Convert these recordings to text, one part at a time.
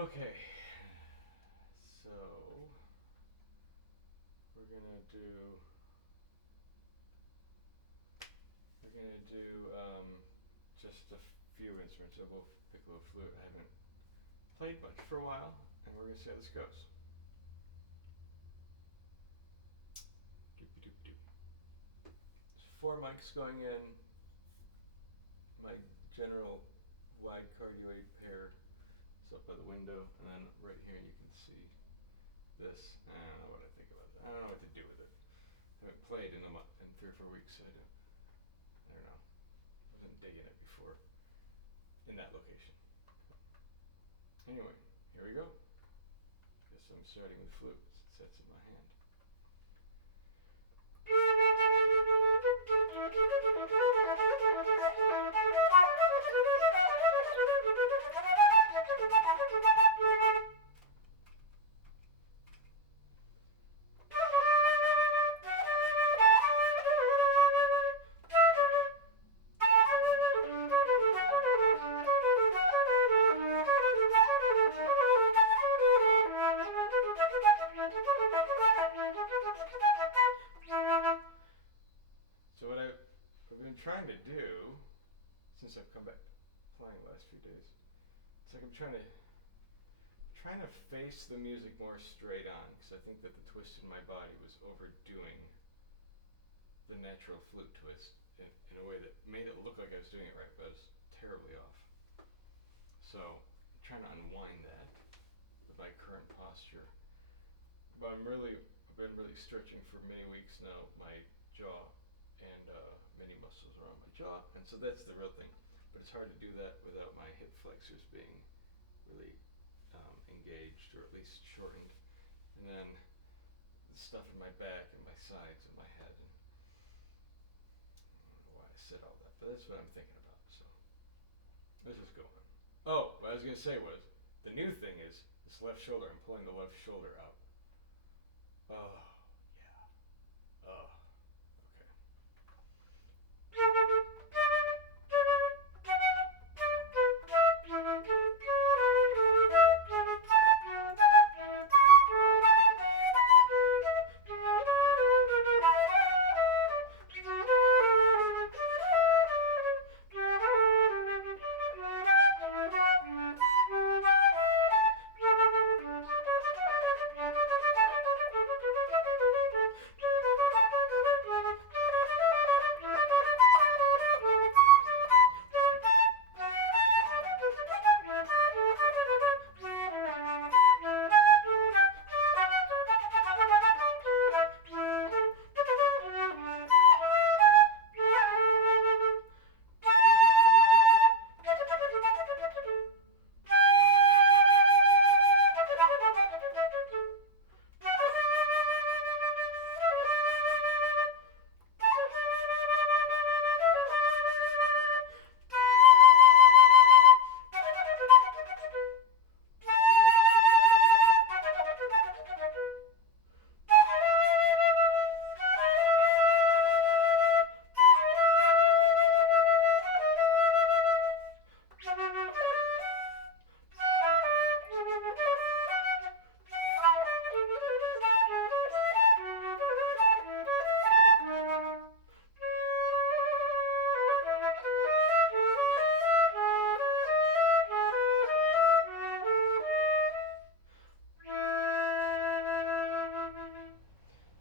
Okay, so we're gonna do just a few instruments, oboe, piccolo, flute. I haven't played much for a while, and we're gonna see how this goes. Doop-a-doop-doop. There's 4 mics going in. My general wide cardioid pair is up by the window, and then right here you can see this. I don't know what I think about that. I don't know what to do with it. I haven't played in 3 or 4 weeks, so I don't know. I wasn't digging it before in that location. Anyway, here we go. Guess I'm starting with flute since that's in my hand. So what I've been trying to do, since I've come back playing the last few days, it's like I'm trying to face the music more straight on, because I think that the twist in my body was overdoing the natural flute twist in a way that made it look like I was doing it right, but I was terribly off. So I'm trying to unwind that with my current posture. But I've been really stretching for many weeks now, my jaw and many muscles around my jaw, and so that's the real thing. But it's hard to do that without my hip flexors being really engaged, or at least shortened, and then the stuff in my back and my sides and my head. And I don't know why I said all that, but that's what I'm thinking about. So let's just go on. Oh, what I was going to say was, the new thing is this left shoulder. I'm pulling the left shoulder out. Oh, yeah. Oh, okay.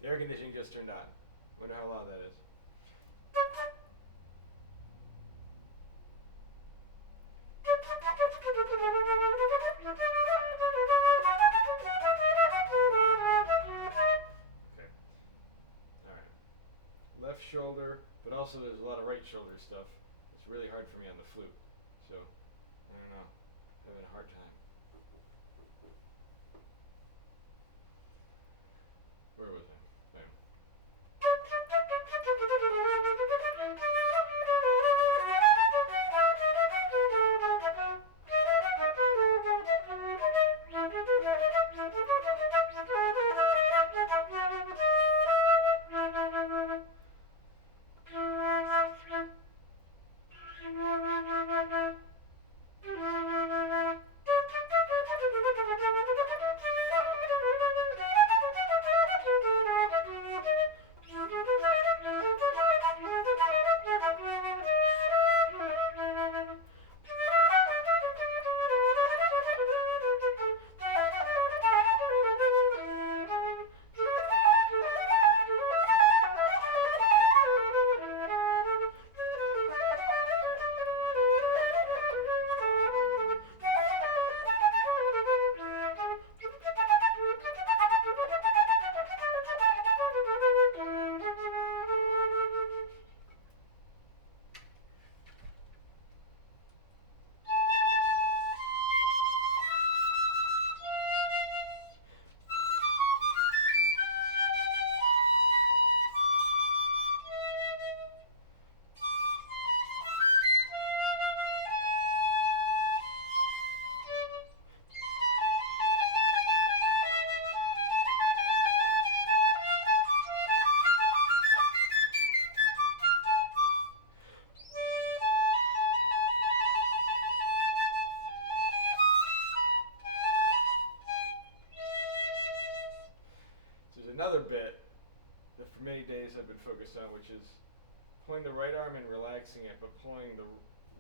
The air conditioning just turned on. Wonder how loud that is. Okay. Alright. Left shoulder, but also there's a lot of right shoulder stuff. It's really hard for me on the flute. So, I don't know. I'm having a hard time. Where was I? There. another bit that for many days I've been focused on, which is pulling the right arm and relaxing it, but pulling the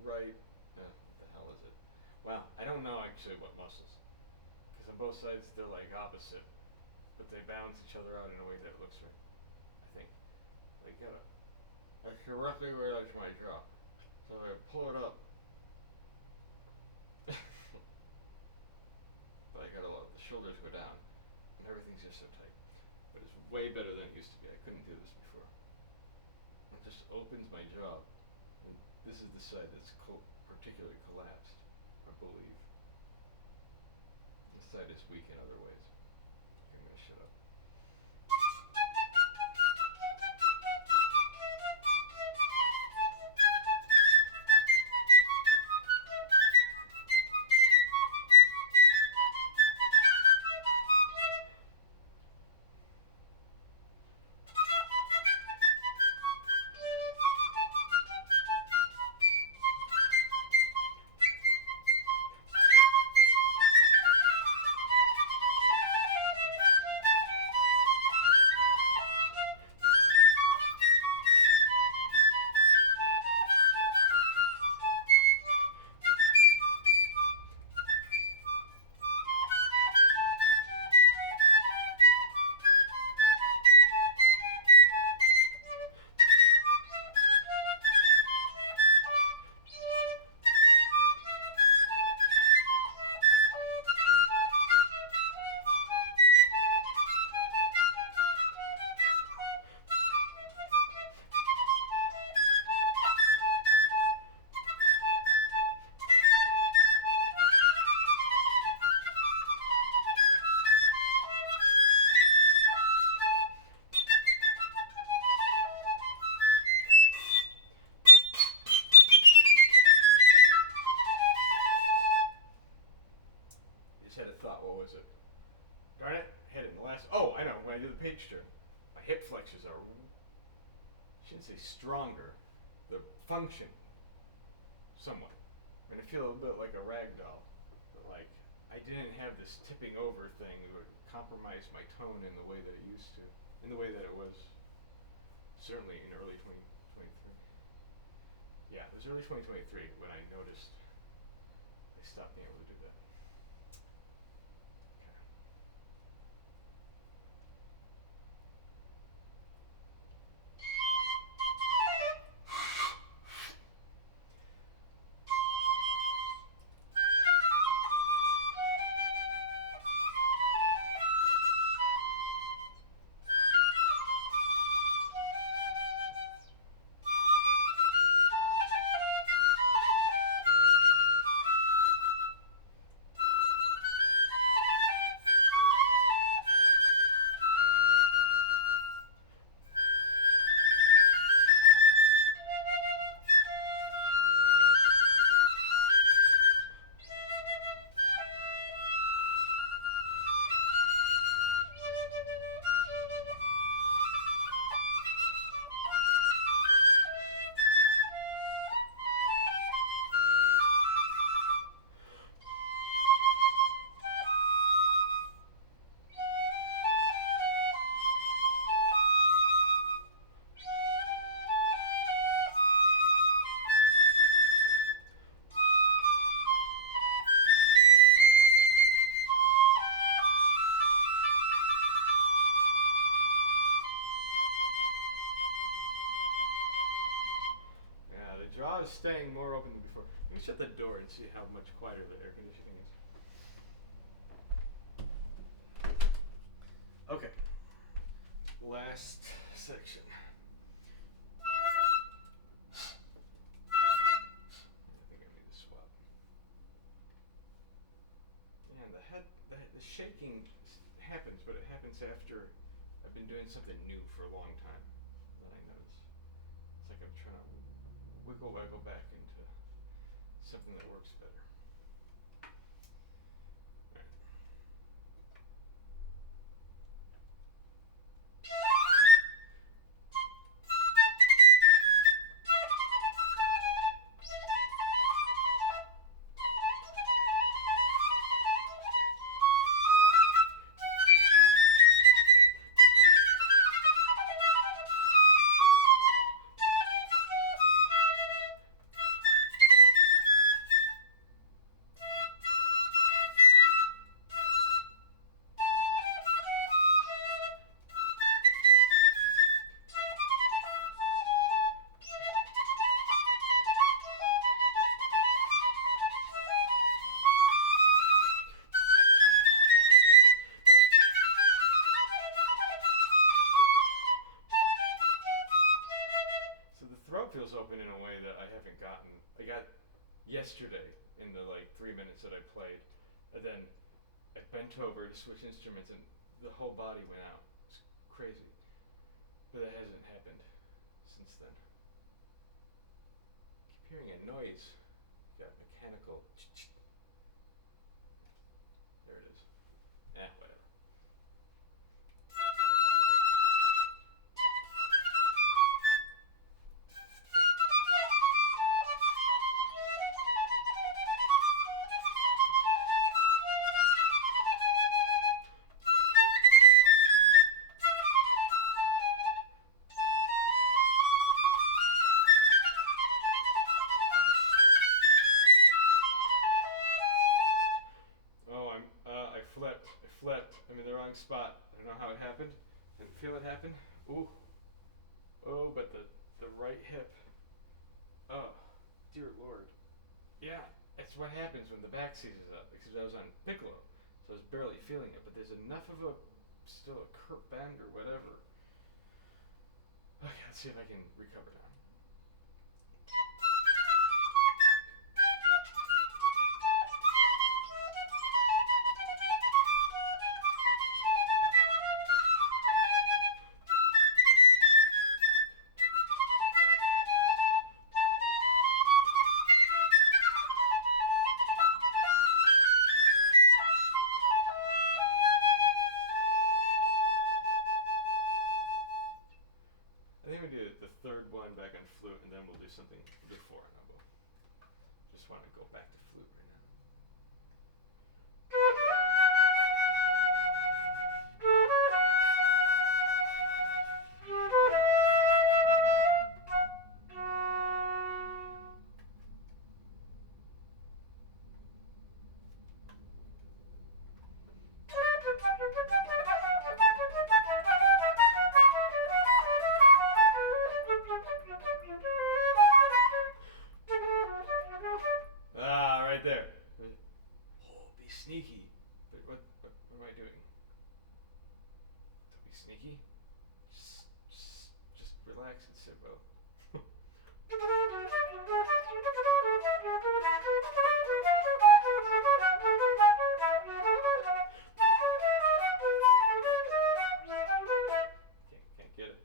right, the hell is it? Well, I don't know actually what muscles, because on both sides they're like opposite, but they balance each other out in a way that looks right, I think. I correctly relax my jaw. So I pull it up. But I gotta let the shoulders go down, and everything's just so tight. But it's way better than it used to be. I couldn't do this before. It just opens my jaw. And this is the side that's particularly collapsed, I believe. This side is weak in other ways. I'm gonna shut up. Had a thought, what was it? Darn it, had it in the last, I know, when I do the page turn, my hip flexors are, I shouldn't say stronger, the function, somewhat. And I feel a little bit like a rag doll, but like, I didn't have this tipping over thing that would compromise my tone in the way that it used to, in the way that it was, certainly in early 2023. Yeah, it was early 2023 when I noticed I stopped being able to do that. Jaw is staying more open than before. Let me shut the door and see how much quieter the air conditioning is. Okay. Last section. I think I need to swap. And the shaking happens, but it happens after I've been doing something new for a long time. Then I notice. It's like I'm trying to wiggle back into something that works better. Right. feels open in a way that I haven't gotten. I got yesterday in the like 3 minutes that I played, and then I bent over to switch instruments and the whole body went out. It's crazy. But that hasn't happened since then. Keep hearing a noise. Got mechanical. There it is. Whatever. I flipped. I'm in the wrong spot. I don't know how it happened. Didn't feel it happen. Ooh. Oh, but the right hip. Oh, dear Lord. Yeah, that's what happens when the back seizes up, because I was on Piccolo, so I was barely feeling it, but there's enough of still a curved bend or whatever. Okay, let's see if I can recover now. I think we do the third one back on flute, and then we'll do something before on oboe. Just want to go back to flute right now. Right there. Oh, be sneaky. But what am I doing? Don't be sneaky. Just relax and sit well. Can't get it.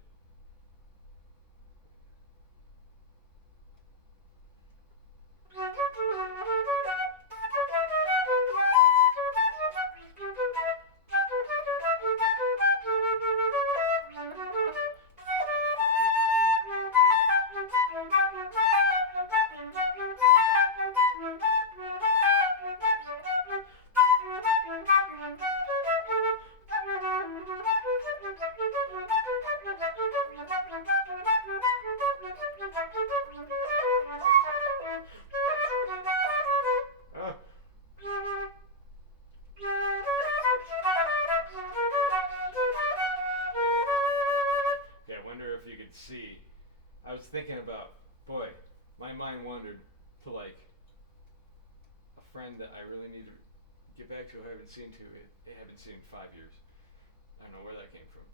See, I was thinking about, boy, my mind wandered to like a friend that I really need to get back to. I haven't seen in 5 years. I don't know where that came from.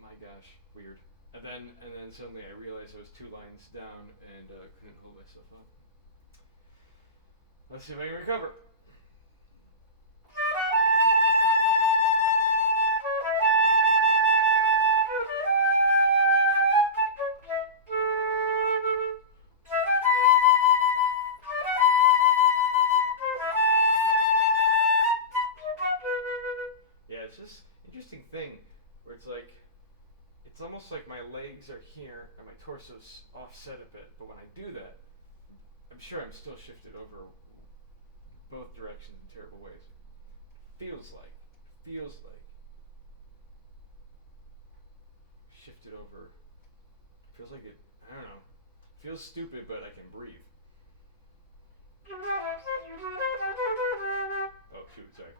My gosh, weird. And then suddenly I realized I was 2 lines down and couldn't pull myself up. Let's see if I can recover. Thing where it's like, it's almost like my legs are here and my torso's offset a bit, but when I do that, I'm sure I'm still shifted over both directions in terrible ways. Feels like shifted over. Feels like it, I don't know. Feels stupid, but I can breathe. Oh shoot, sorry.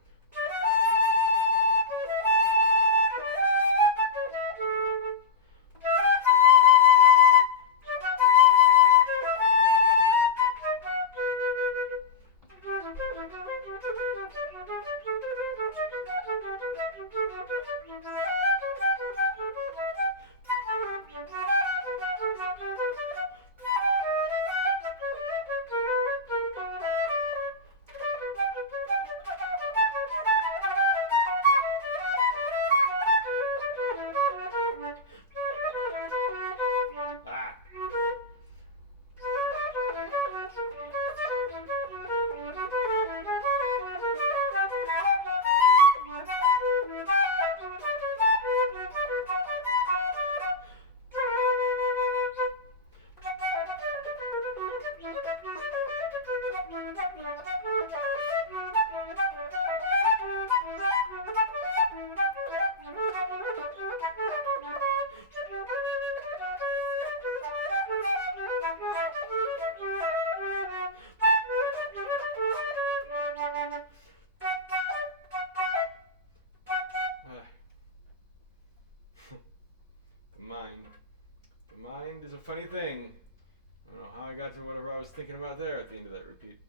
funny thing. I don't know how I got to whatever I was thinking about there at the end of that repeat.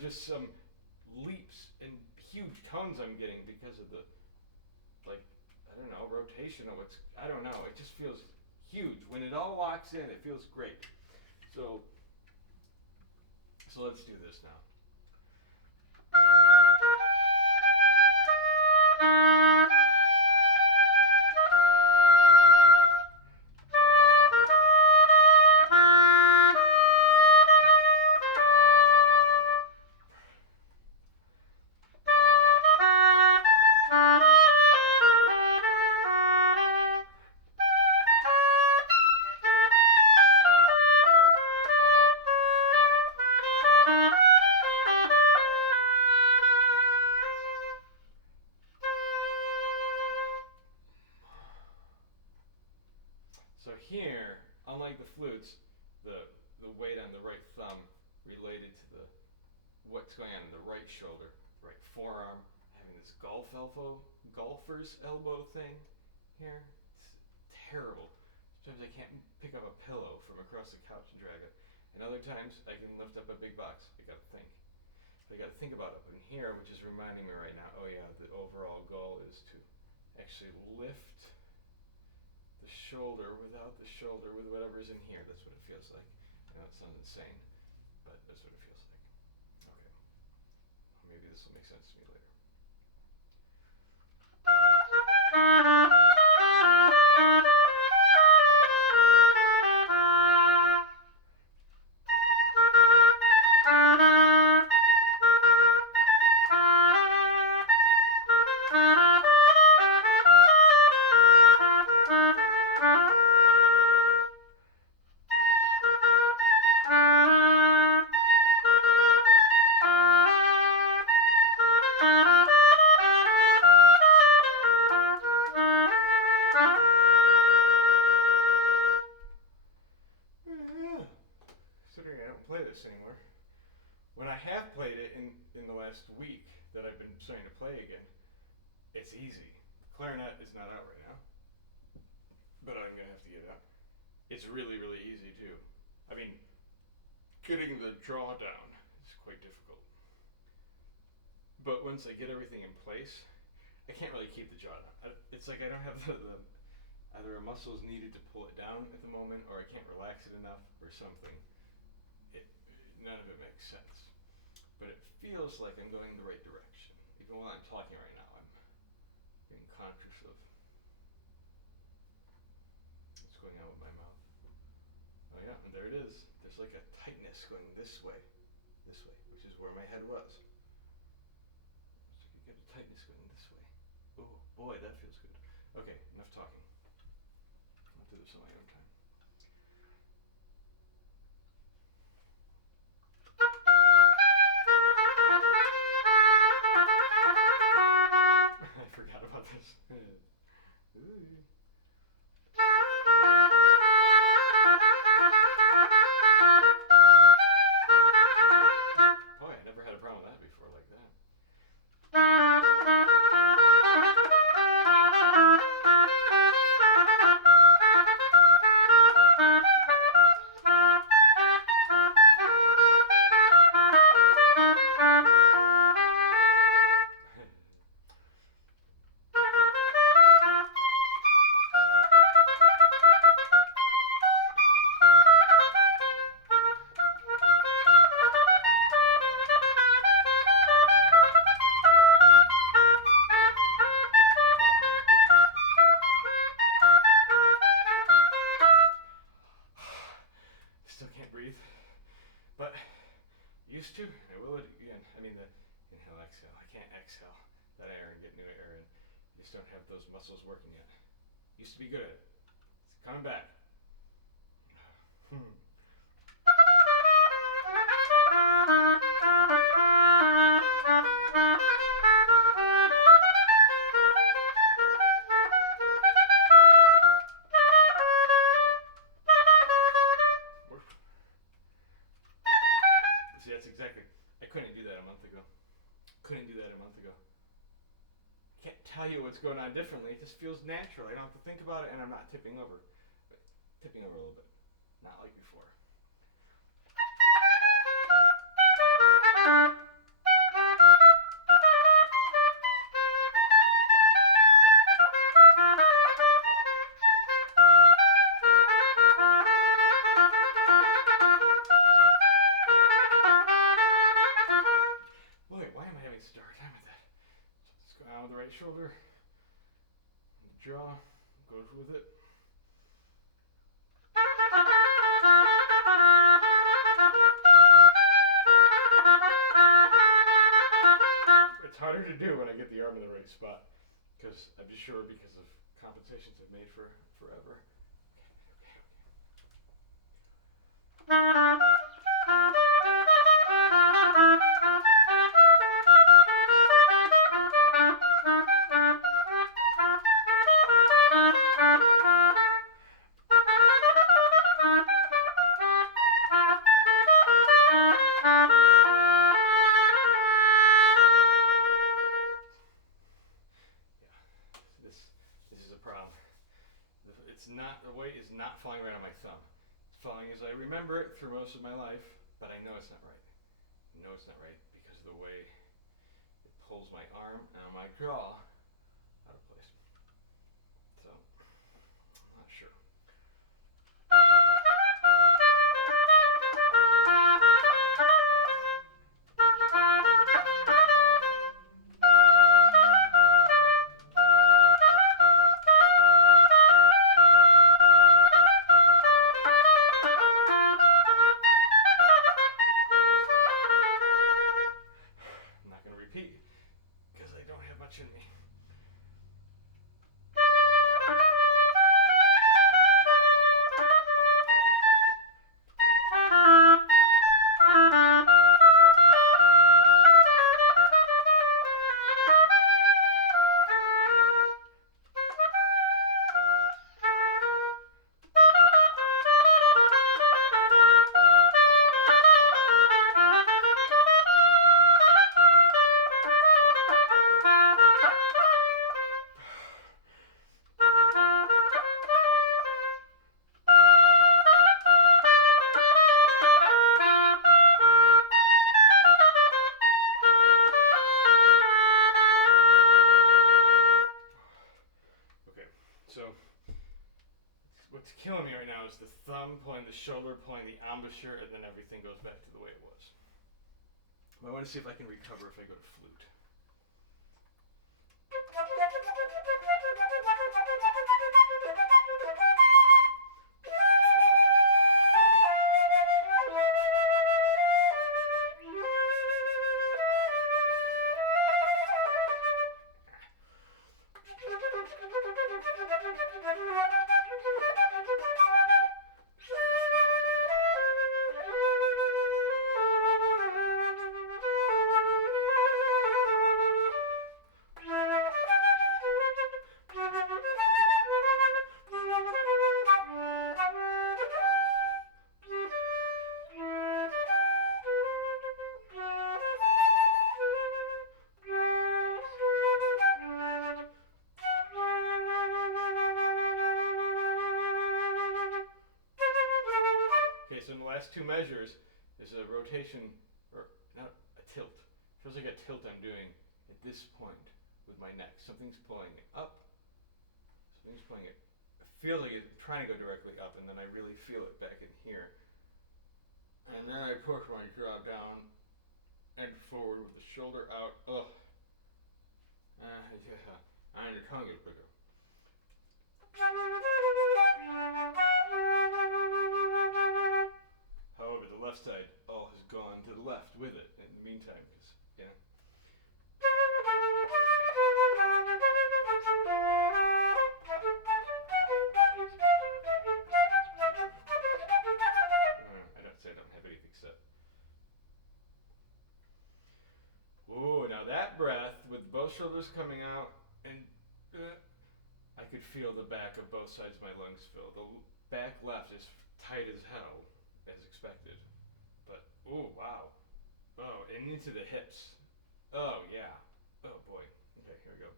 Just some leaps and huge tones I'm getting because of the, like, I don't know, rotation of what's, I don't know, it just feels huge. When it all locks in, it feels great. So let's do this now. So here, unlike the flutes, the weight on the right thumb related to the what's going on in the right shoulder, right forearm, having this golfer's elbow thing here. It's terrible. Sometimes I can't pick up a pillow from across the couch and drag it. And other times I can lift up a big box. I gotta think. I gotta think about it. And here, which is reminding me right now, oh yeah, the overall goal is to actually lift the shoulder without the shoulder with whatever's in here. That's what it feels like. I know it sounds insane, but that's what it feels like. Okay. Maybe this will make sense to me later. Considering I don't play this anymore. When I have played it in the last week that I've been starting to play again, it's easy. Clarinet is not out right now, but I'm gonna have to get it out. It's really, really easy too. I mean, getting the draw down is quite difficult. But once I get everything in place, I can't really keep the jaw down. It's like I don't have the either a muscle is needed to pull it down at the moment, or I can't relax it enough, or something. None of it makes sense. But it feels like I'm going in the right direction. Even while I'm talking right now, I'm being conscious of what's going on with my mouth. Oh yeah, and there it is. There's like a tightness going this way, which is where my head was. So you get a tightness going this way. Oh boy, that feels good. Okay, enough talking. I'll do this on my own time. I forgot about this. Boy, I never had a problem with that before like that. exhale that air and get new air in. You just don't have those muscles working yet. Used to be good at it. It's coming back. See, that's exactly. I couldn't do that a month ago. Couldn't do that a month ago. I can't tell you what's going on differently. It just feels natural. I don't have to think about it, and I'm not tipping over. Tipping over a little bit. Not like before. Boy, why am I having such a hard time with that? Let's go down with the right shoulder. The jaw goes with it. It's harder to do when I get the arm in the right spot, because I'm just sure because of compensations I've made for forever. This is a problem. It's not, the weight is not falling right on my thumb. It's falling as I remember it through most of my life, but I know it's not right. I know it's not right because of the way it pulls my arm and my jaw out of place. So, I'm not sure. I'm not going to repeat because I don't have much in me. So what's killing me right now is the thumb pulling the shoulder, pulling the embouchure, and then everything goes back to the way it was. I want to see if I can recover if I go to flute. So in the last two measures, there's a rotation, or not a tilt. Feels like a tilt I'm doing at this point with my neck. Something's pulling it up, something's pulling it. I feel like it's trying to go directly up, and then I really feel it back in here. And then I push my jaw down and forward with the shoulder out. Ugh. Yeah. And your tongue is bigger. However, the left side all has gone to the left with it in the meantime, because, you know. that breath with both shoulders coming out, and I could feel the back of both sides of my lungs fill. The back left is tight as hell, as expected. But, oh, wow. Oh, and into the hips. Oh, yeah. Oh, boy. Okay, here we go.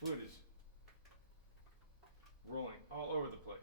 Flute is rolling all over the place.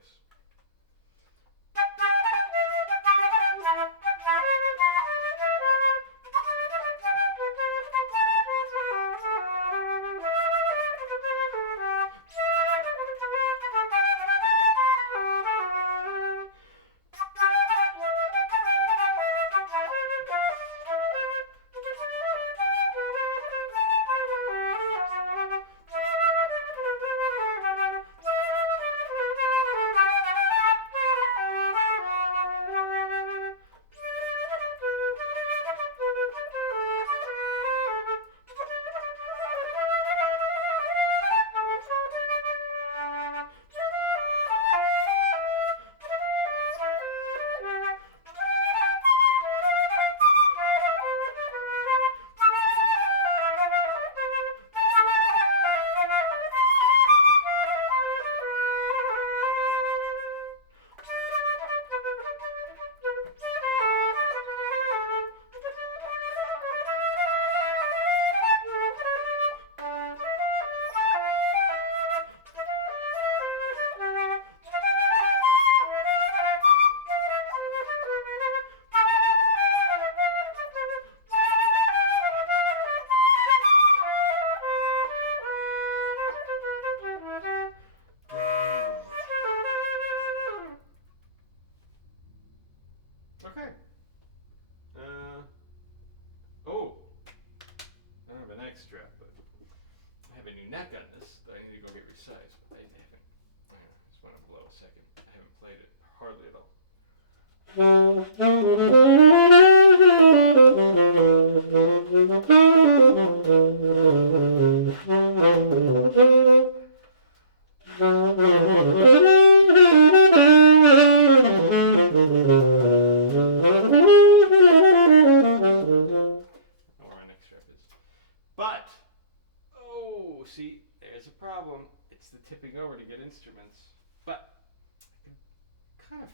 Okay. Oh, I don't have an neck strap, but I have a new neck on this that I need to go get resized, but I haven't. I just want to blow a second. I haven't played it hardly at all. But, oh, see, there's a problem. It's the tipping over to get instruments. But, I kind of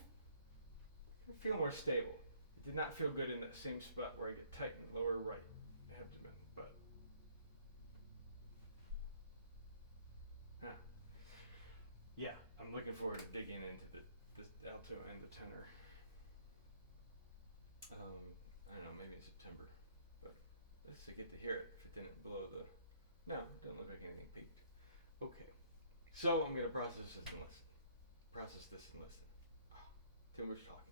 feel more stable. It did not feel good in that same spot where I get tight in the lower right abdomen. But, yeah, I'm looking forward to digging into the alto and the tenor. I don't know, maybe in September. But, at least I get to hear it if it didn't blow the... No, it doesn't look like anything peaked. Okay. So I'm going to process this and listen. Too much talking.